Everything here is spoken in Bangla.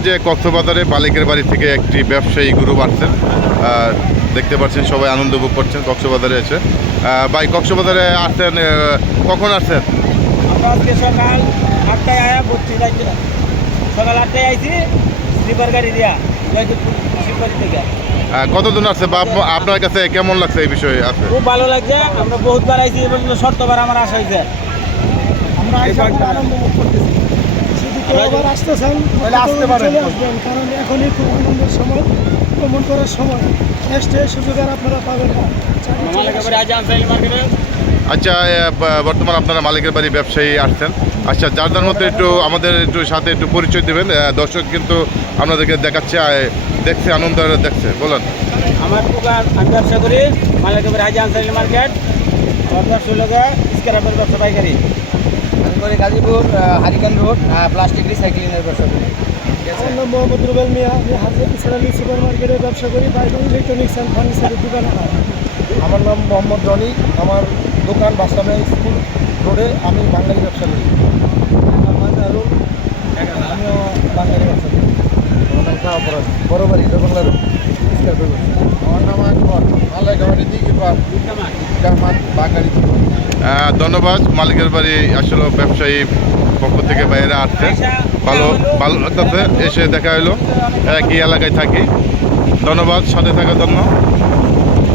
যে কক্সবাজারে মালিকের বাড়ি থেকে একটি ব্যবসায়ী গ্রুপ আসছেন আহ, দেখতে পাচ্ছেন সবাই আনন্দ উপভোগ করছেন কক্সবাজারে এসে। ভাই কক্সবাজারে আসছেন কখন আসছেন? আজকে সকাল আটটায় আয়া ভর্তি সকাল আটটায় আইছি স্লিপার গাড়ি দিয়া থেকে। কতজন আসছে বা আপনার কাছে কেমন লাগছে এই বিষয়ে আছে খুব ভালো লাগছে আমরা বহুতবার আইছি এবার শর্তবার আমার আশা হয়েছে আমরা আনন্দ করতেছি। কেউ আবার আসতেছেন আসতে পারেন। চলে আসবেন কারণ এখনই খুব আনন্দের সময় ভ্রমণ করার সময়। নেক্সটে সুযোগ আর আপনারা পাবেন না। আচ্ছা বর্তমান আপনারা মালিকের বাড়ি ব্যবসায়ী আসছেন। আচ্ছা যার যার মধ্যে একটু আমাদের একটু সাথে একটু পরিচয় দেবেন। দর্শক কিন্তু আপনাদেরকে দেখাচ্ছে দেখছে আনন্দ দেখছে। বলেন। আমার দোকান আমি ব্যবসা করি মালিকের বাড়ি হাজি আনসাইল মার্কেট। আমার ব্যবসা হলো স্ক্রাপের ব্যবসা পাইকারি। আমি করি গাজীপুর হারিকান রোড প্লাস্টিক রিসাইক্লিংয়ের ব্যবসা করি। আমার নাম মোহাম্মদ রুবেল মিয়া। আমি হাজি ইসলামী সুপার মার্কেটে ব্যবসা করি। বাইরে ইলেকট্রনিক্স অ্যান্ড ফার্নিচারের দোকান। আমার আমার নাম মোহাম্মদ রনি। আমার দোকান বাসামে স্কুল রোডে আমি বাঙালি ব্যবসা করি। আমার আরও আমিও বাঙালি ব্যবসা করি। আমার নাম শাহ অপরাধ বড় বাড়ি জগন্নাথ রোড। আমার নাম আকবর। গাড়ি দিকে বাঙালি। ধন্যবাদ। মালিকের বাড়ি আসলে ব্যবসায়ী পক্ষ থেকে বাইরে আসছে। ভালো ভালো লাগতেছে, এসে দেখা হলো। একই এলাকায় থাকি। ধন্যবাদ, সাথে থাকার জন্য।